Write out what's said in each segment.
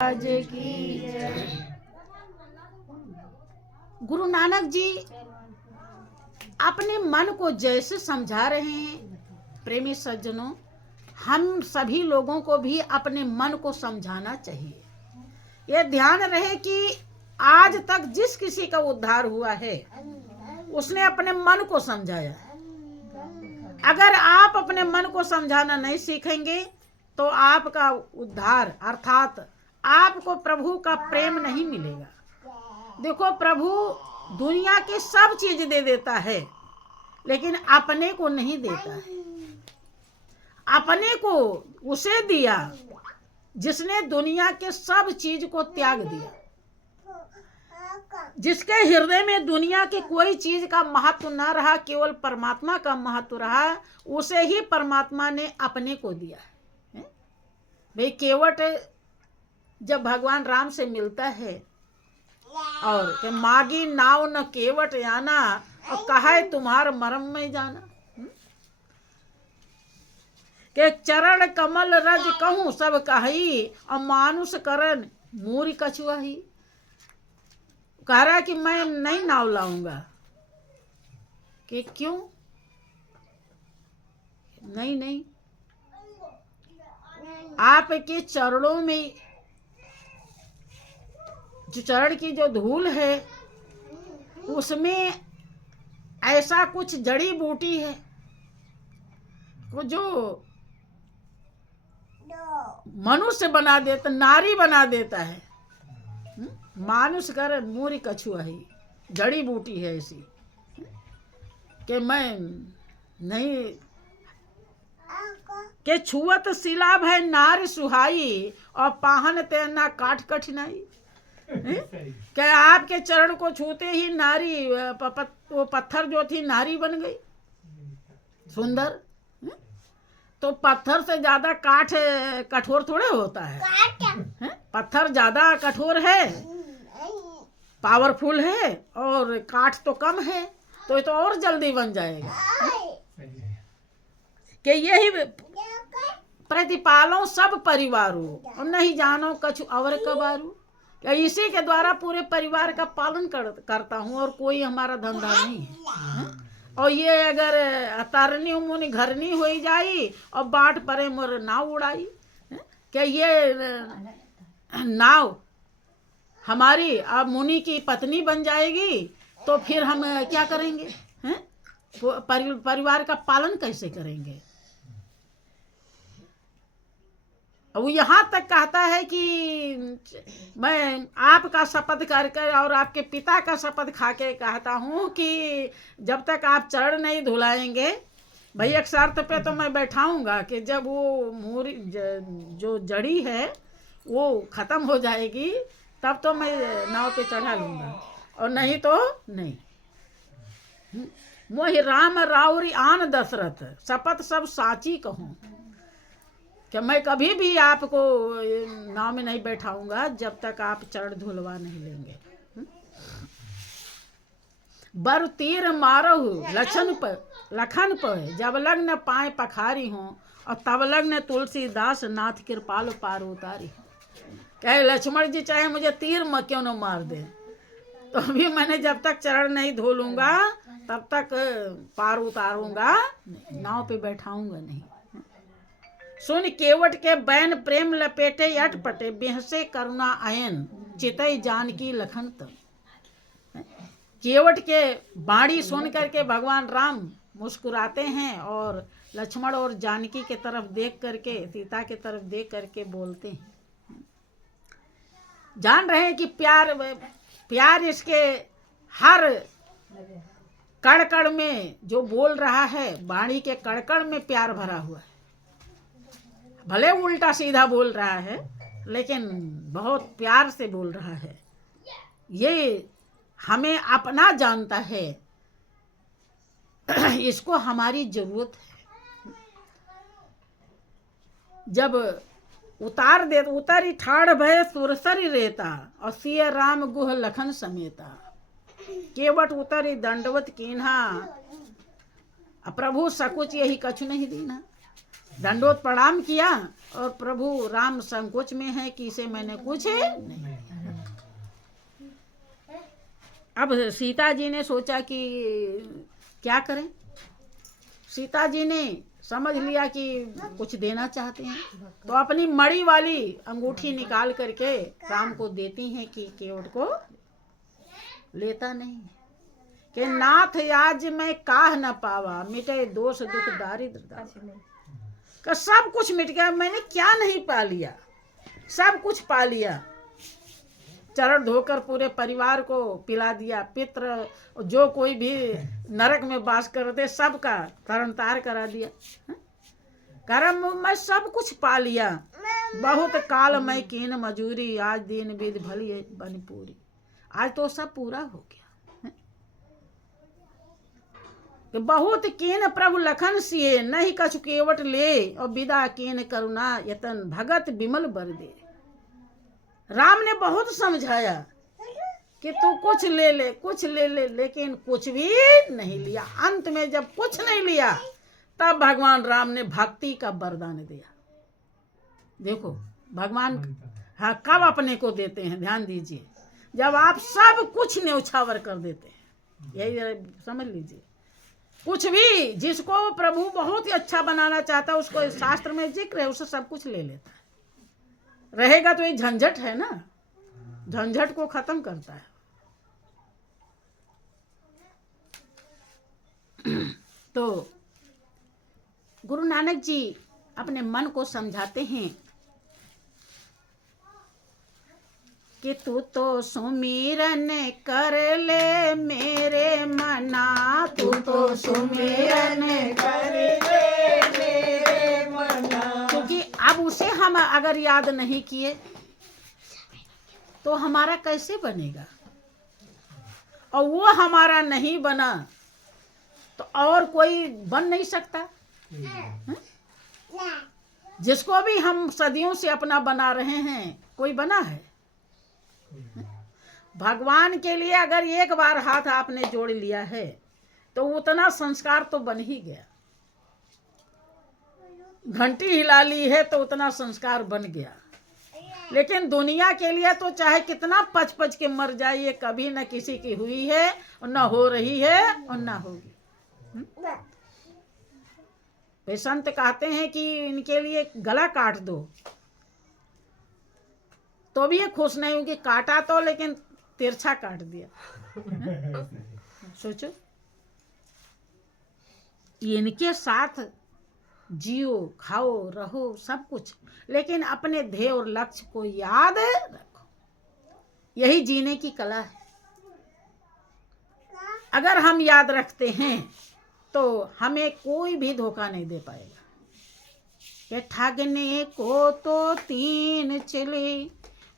आज की गुरु नानक जी अपने मन को जैसे समझा रहे हैं, प्रेमी सज्जनों, हम सभी लोगों को भी अपने मन को समझाना चाहिए। यह ध्यान रहे कि आज तक जिस किसी का उद्धार हुआ है उसने अपने मन को समझाया। अगर आप अपने मन को समझाना नहीं सीखेंगे तो आपका उद्धार अर्थात आपको प्रभु का प्रेम नहीं मिलेगा। देखो, प्रभु दुनिया की सब चीज दे देता है लेकिन अपने को नहीं देता है। अपने को उसे दिया जिसने दुनिया के सब चीज को त्याग दिया। जिसके हृदय में दुनिया की कोई चीज का महत्व न रहा, केवल परमात्मा का महत्व रहा, उसे ही परमात्मा ने अपने को दिया है। भाई केवट जब भगवान राम से मिलता है और कि मागी नाव न केवट आना और कहा है तुम्हार मरम में जाना, के चरण कमल रज कहूं सब कही और मानुष करन मूरी कछुआही। कह रहा कि मैं नहीं नाव लाऊंगा। कि क्यों? नहीं, आपके चरणों में जो चरण की जो धूल है उसमें ऐसा कुछ जड़ी बूटी है जो मनुष्य बना देता, नारी बना देता है। मानुष कर मूरी कछुआ ही जड़ी बूटी है ऐसी कि मैं नहीं के छुअत सिलाब है नारी सुहाई और पाहन तेना काट कठिनाई। क्या आपके चरण को छूते ही नारी वो पत्थर जो थी नारी बन गई सुंदर। तो पत्थर से ज्यादा काठ कठोर थोड़े होता है। पत्थर ज्यादा कठोर है, पावरफुल है, और काठ तो कम है, तो ये तो और जल्दी बन जाएगा। कि यही प्रतिपालो सब परिवारों और नहीं जानो कछु और कबारू। इसी के द्वारा पूरे परिवार का पालन करता हूँ और कोई हमारा धंधा नहीं है। और ये अगर तरनी मुनि घरनी हो जाई और बाट परे मोर नाव उड़ाई। क्या ये नाव हमारी अब मुनि की पत्नी बन जाएगी तो फिर हम क्या करेंगे? परिवार का पालन कैसे करेंगे? वो यहाँ तक कहता है कि मैं आपका शपथ करके और आपके पिता का शपथ खा के कहता हूँ कि जब तक आप चरण नहीं धुलाएंगे, भाई एक शर्त पे तो मैं बैठाऊंगा कि जब वो मूरी जो जड़ी है वो खत्म हो जाएगी तब तो मैं नाव पे चढ़ा लूंगा, और नहीं तो नहीं। मोहि राम राउरी आन दशरथ शपथ सब साची कहूँ कि मैं कभी भी आपको नाव में नहीं बैठाऊंगा जब तक आप चरण धुलवा नहीं लेंगे। बर तीर मारहु लखन पर जब लग्न पाए पखारी हो और तब लग्न तुलसीदास नाथ कृपाल पार उतारी। कहे लक्ष्मण जी चाहे मुझे तीर क्यों न मार दे, तो अभी मैंने जब तक चरण नहीं धोलूंगा तब तक पार उतारूंगा, नाव पे बैठाऊंगा नहीं। सुन केवट के बैन प्रेम लपेटे अटपटे बेहसे करुणा आयन चितई जानकी लखन तब। केवट के बाणी सुन करके भगवान राम मुस्कुराते हैं और लक्ष्मण और जानकी के तरफ देख करके, सीता के तरफ देख करके बोलते हैं। जान रहे हैं कि प्यार इसके हर कड़ में जो बोल रहा है, बाणी के कड़ में प्यार भरा हुआ है। भले उल्टा सीधा बोल रहा है लेकिन बहुत प्यार से बोल रहा है। ये हमें अपना जानता है, इसको हमारी जरूरत है। जब उतारी ठाड़ भय सुरसरी रेता और सिय राम गुह लखन समेता। केवट उतरी दंडवत कीन्हा प्रभु सकुच यही कछु नहीं दीना। दंडोत प्रणाम किया और प्रभु राम संकोच में है कि इसे मैंने कुछ नहीं। अब सीता जी ने सोचा कि क्या करें। सीता जी ने समझ लिया कि कुछ देना चाहते हैं, तो अपनी मड़ी वाली अंगूठी निकाल करके राम को देती हैं कि केवट को लेता नहीं कि नाथ आज मैं काह न पावा, मिटे दोष दुख दारिद्र दावा। का सब कुछ मिट गया, मैंने क्या नहीं पा लिया, सब कुछ पा लिया। चरण धोकर पूरे परिवार को पिला दिया, पित्र जो कोई भी नरक में वास करते सबका तरण तार करा दिया। कर्म मैं सब कुछ पा लिया, बहुत काल मैं कीन मजूरी, आज दिन विधि भली बन पूरी। आज तो सब पूरा हो गया। बहुत कीन प्रभु लखन सिए, नहीं कछु केवट ले, और विदा कीन करुणा यतन, भगत विमल बर दे। राम ने बहुत समझाया कि तू कुछ ले ले, कुछ ले ले, लेकिन कुछ भी नहीं लिया। अंत में जब कुछ नहीं लिया तब भगवान राम ने भक्ति का वरदान दिया। देखो भगवान हाँ कब अपने को देते हैं, ध्यान दीजिए, जब आप सब कुछ न्यौछावर कर देते हैं। यही समझ लीजिए, कुछ भी जिसको प्रभु बहुत ही अच्छा बनाना चाहता है उसको शास्त्र में जिक्र है, उसे सब कुछ ले लेता है। रहेगा तो ये झंझट है ना, झंझट को खत्म करता है। तो गुरु नानक जी अपने मन को समझाते हैं कि तू तो सुमिरन कर ले मेरे मना, तू तो सुमिरन कर ले मेरे मना। क्योंकि अब उसे हम अगर याद नहीं किए तो हमारा कैसे बनेगा, और वो हमारा नहीं बना तो और कोई बन नहीं सकता। जिसको भी हम सदियों से अपना बना रहे हैं, कोई बना है? भगवान के लिए अगर एक बार हाथ आपने जोड़ लिया है तो उतना संस्कार तो बन ही गया। घंटी हिला ली है तो उतना संस्कार बन गया। लेकिन दुनिया के लिए तो चाहे कितना पच पच के मर जाए, ये कभी न किसी की हुई है और न हो रही है और न होगी। वे संत कहते हैं कि इनके लिए गला काट दो तो भी ये खुश नहीं होगी। काटा तो लेकिन तिरछा काट दिया। सोचो, इनके साथ जियो, खाओ, रहो, सब कुछ, लेकिन अपने ध्येय और लक्ष्य को याद रखो। यही जीने की कला है। अगर हम याद रखते हैं तो हमें कोई भी धोखा नहीं दे पाएगा। कि ठगने को तो तीन चले,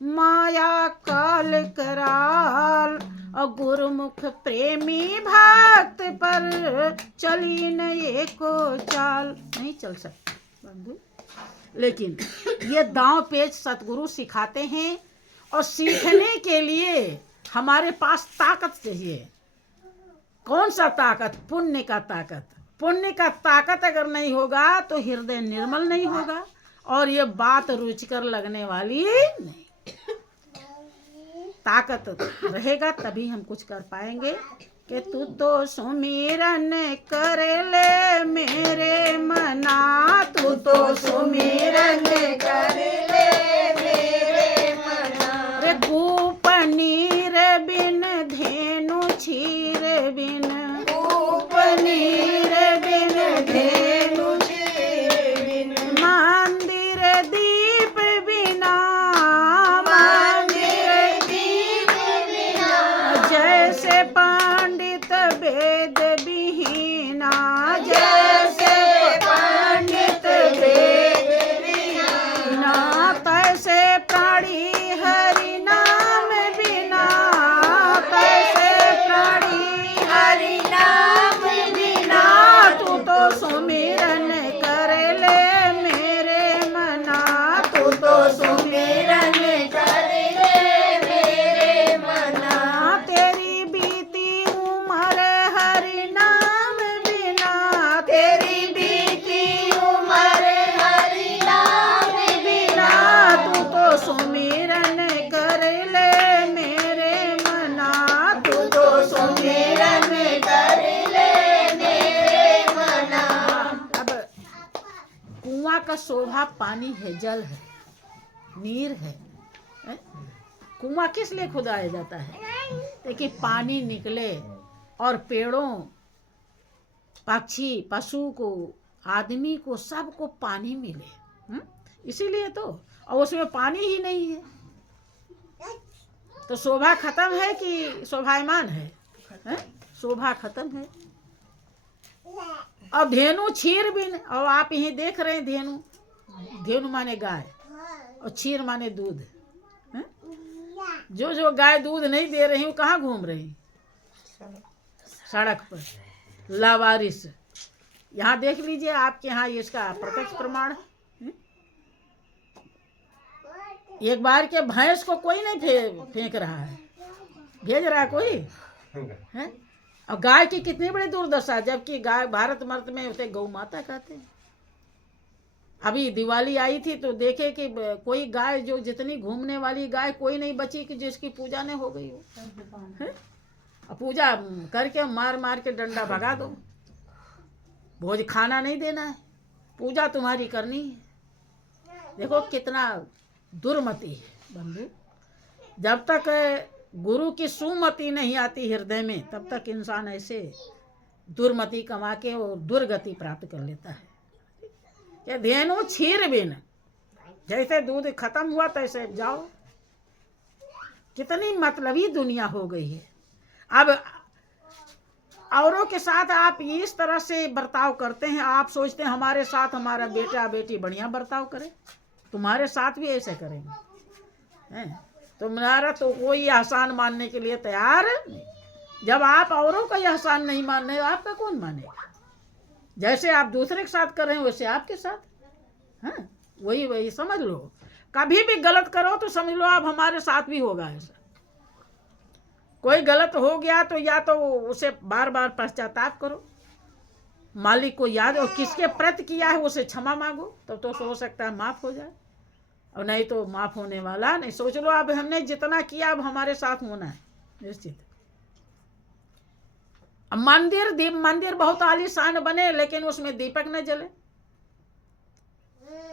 माया काल कराल, और गुरुमुख प्रेमी भक्त पर चली न एको चाल। नहीं चल सकती बंधु, लेकिन ये दांव पेच सतगुरु सिखाते हैं, और सीखने के लिए हमारे पास ताकत चाहिए। कौन सा ताकत? पुण्य का ताकत। पुण्य का ताकत अगर नहीं होगा तो हृदय निर्मल नहीं होगा, और ये बात रुचिकर लगने वाली नहीं। ताकत रहेगा तभी हम कुछ कर पाएंगे। कि तू तो सुमिरन कर ले मेरे मना, तू तो सुमिरन कर ले मेरे मना। रे गोप नीर बिन धेनु क्षीर बिन, गोप नीर बिन धेनु क्षीर बिन, मंदिर दीप बिना, मंदिर दीप बिना, जैसे पंडित वेद विहीना, जैसे पंडित वेद विहीना, तैसे का शोभा पानी है, जल है, नीर है, हैं? कुआं किस लिए खुदाया जाता है? ताकि पानी निकले और पेड़ों, पक्षी, पशु को, आदमी को, सबको पानी मिले। इसीलिए तो, और उसमें पानी ही नहीं है तो शोभा खत्म है कि शोभायमान है? शोभा खत्म है। अब धेनु क्षीर बिन, और आप यही देख रहे हैं धेनु, धेनु माने गाय और क्षीर माने दूध। जो गाय दूध नहीं दे रही वो कहाँ घूम रही? सड़क पर, लावारिस। यहाँ देख लीजिए, आपके यहाँ इसका प्रत्यक्ष प्रमाण है। एक बार के भैंस को कोई नहीं फेंक रहा है, भेज रहा है कोई है? और गाय की कितनी बड़ी दुर्दशा, जबकि गाय भारत वर्ष में उसे गौ माता कहते हैं। अभी दिवाली आई थी तो देखे कि कोई गाय, जो जितनी घूमने वाली गाय कोई नहीं बची कि जिसकी पूजा नहीं हो गई हो, है? और पूजा करके मार मार के डंडा भगा दो। भोज खाना नहीं देना है, पूजा तुम्हारी करनी है। देखो कितना दुर्मति है बंधु। जब तक गुरु की सुमति नहीं आती हृदय में, तब तक इंसान ऐसे दुर्मति कमा के और दुर्गति प्राप्त कर लेता है। ये धेनु क्षीर बिन, जैसे दूध खत्म हुआ तैसे जाओ। कितनी मतलबी दुनिया हो गई है। अब औरों के साथ आप इस तरह से बर्ताव करते हैं, आप सोचते हैं हमारे साथ हमारा बेटा बेटी बढ़िया बर्ताव करे, तुम्हारे साथ भी ऐसे करेंगे हैं? तुम्हारा तो कोई एहसान मानने के लिए तैयार नहीं। जब आप औरों का एहसान नहीं मान रहे, आपका कौन मानेगा? जैसे आप दूसरे के साथ कर रहे हैं वैसे आपके साथ, हैं? वही समझ लो। कभी भी गलत करो तो समझ लो आप हमारे साथ भी होगा ऐसा। कोई गलत हो गया तो या तो उसे बार बार पश्चाताप करो, मालिक को याद, और किसके प्रति किया है उसे क्षमा मांगो, तब तो हो सकता है माफ हो जाए, और नहीं तो माफ होने वाला नहीं। सोच लो अब हमने जितना किया अब हमारे साथ होना है निश्चित। अब मंदिर बहुत आलीशान बने लेकिन उसमें दीपक न जले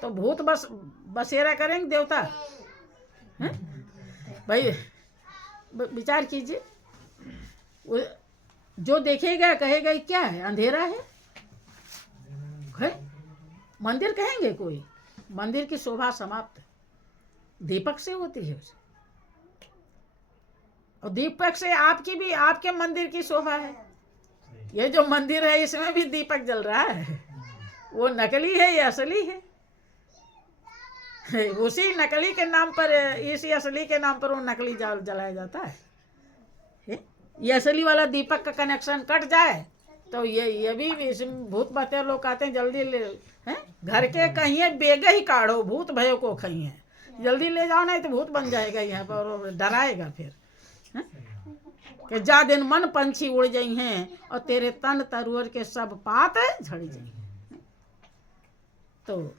तो भूत बसेरा करेंगे देवता, हैं? भाई विचार कीजिए, जो देखेगा कहेगा क्या है, अंधेरा है? मंदिर कहेंगे कोई? मंदिर की शोभा समाप्त दीपक से होती है उसे, और दीपक से आपकी भी, आपके मंदिर की शोभा है। ये जो मंदिर है इसमें भी दीपक जल रहा है, वो नकली है ये असली है? उसी नकली के नाम पर, इसी असली के नाम पर वो नकली जलाया जाता है। ये असली वाला दीपक का कनेक्शन कट जाए तो ये भी भूत बहते लोग कहते हैं जल्दी ले हैं, घर के कहिए बेगे ही काढ़ो, भूत भयो को खइए, जल्दी ले जाओ नहीं तो भूत बन जाएगा यहाँ पर और डराएगा फिर, हैं? कि जा दिन मन पंछी उड़ जाई हैं और तेरे तन तरुअर के सब पात झड़ जाई। तो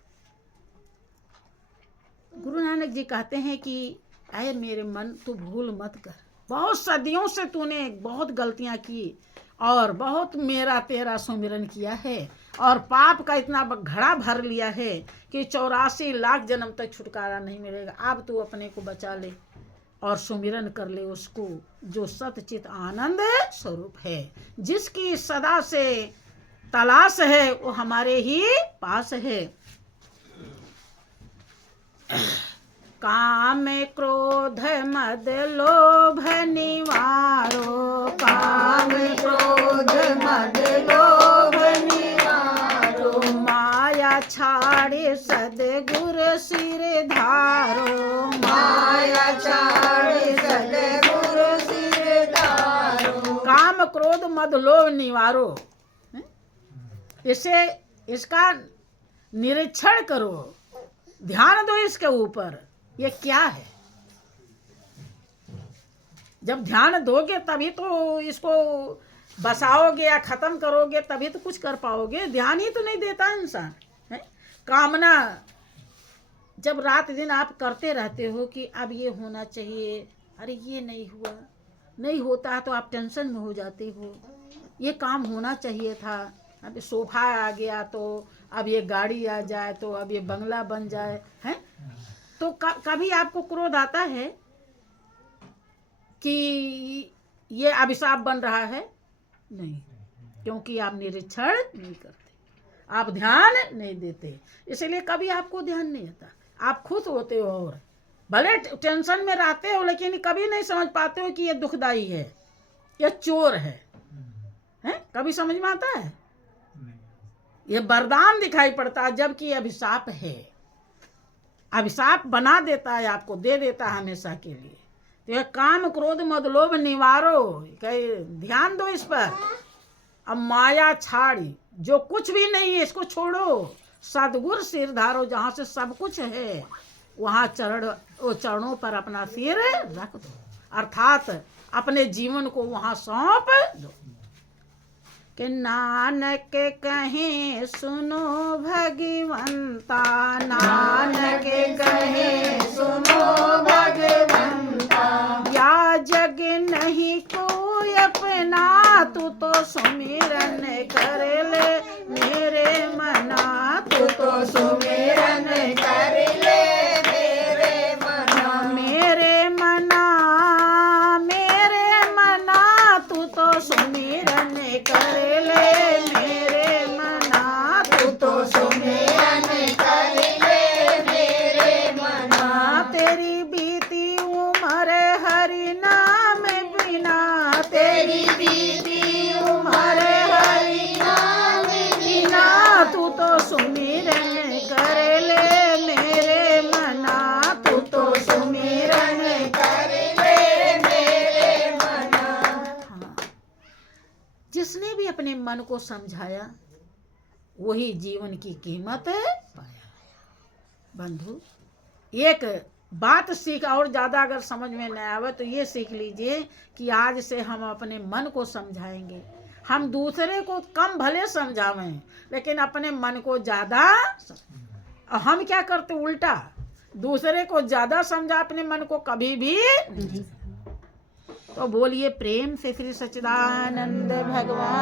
गुरु नानक जी कहते हैं कि आए मेरे मन तू भूल मत कर, बहुत सदियों से तूने बहुत गलतियां की और बहुत मेरा तेरा सुमिरन किया है और पाप का इतना घड़ा भर लिया है कि 84 लाख जन्म तक छुटकारा नहीं मिलेगा। अब तू अपने को बचा ले और सुमिरन कर ले उसको जो सतचित आनंद स्वरूप है, जिसकी सदा से तलाश है वो हमारे ही पास है। काम क्रोध मद लोभ निवारो, काम क्रोध मद लोभ निवारो, माया छाड़े सदगुर सिर धारो, माया छाड़े सदगुर सिर धारो। काम क्रोध मद लोभ निवारो, इसका निरीक्षण करो, ध्यान दो इसके ऊपर, ये क्या है। जब ध्यान दोगे तभी तो इसको बसाओगे या खत्म करोगे, तभी तो कुछ कर पाओगे। ध्यान ही तो नहीं देता इंसान, है? कामना जब रात दिन आप करते रहते हो कि अब ये होना चाहिए, अरे ये नहीं हुआ, नहीं होता है तो आप टेंशन में हो जाते हो, ये काम होना चाहिए था, अब सोफा आ गया तो अब ये गाड़ी आ जाए, तो अब ये बंगला बन जाए, हैं? तो कभी आपको क्रोध आता है कि ये अभिशाप बन रहा है? नहीं, क्योंकि आप निरीक्षण नहीं करते, आप ध्यान नहीं देते, इसलिए कभी आपको ध्यान नहीं आता। आप खुश होते हो और भले टेंशन में रहते हो, लेकिन कभी नहीं समझ पाते हो कि ये दुखदाई है, ये चोर है, हैं? कभी समझ में आता है? ये वरदान दिखाई पड़ता है, जबकि ये अभिशाप है। अभिशाप बना देता है, आपको दे देता है हमेशा के लिए। तो ये काम क्रोध मद लोभ निवारो, ध्यान दो इस पर। अब माया छाड़ी, जो कुछ भी नहीं है इसको छोड़ो, सदगुरु सिर धारो, जहाँ से सब कुछ है वहाँ चरणों पर अपना सिर रख दो, अर्थात अपने जीवन को वहाँ सौंप दो। कि नानक कहे सुनो भगवंता, नानक कहे सुनो भगवंता, या जग नहीं कोई अपना, तू तो सुमिरन कर ले मेरे मना, तू तो सुमिरन कर ले मेरे मना, मेरे मना, मेरे मना, तू तो सुमिरन कर ले मेरे मना, तू तो सुमिरन कर ले मेरे मना। तेरी बीती उम्र हरि नाम बिना, तेरी बीती उम्र हरि नाम बिना, तू तो सुमिरन कर ले मेरे मना, तू तो सुमिरन कर ले मेरे मना। हाँ, जिसने भी अपने मन को समझाया वही जीवन की कीमत पाया। बंधु, एक बात सीख, और ज्यादा अगर समझ में न आवे तो ये सीख लीजिए कि आज से हम अपने मन को समझाएंगे। हम दूसरे को कम भले समझावें, लेकिन अपने मन को ज्यादा। हम क्या करते उल्टा, दूसरे को ज्यादा समझा, अपने मन को कभी भी नहीं। तो बोलिए प्रेम से श्री सच्चिदानंद भगवान।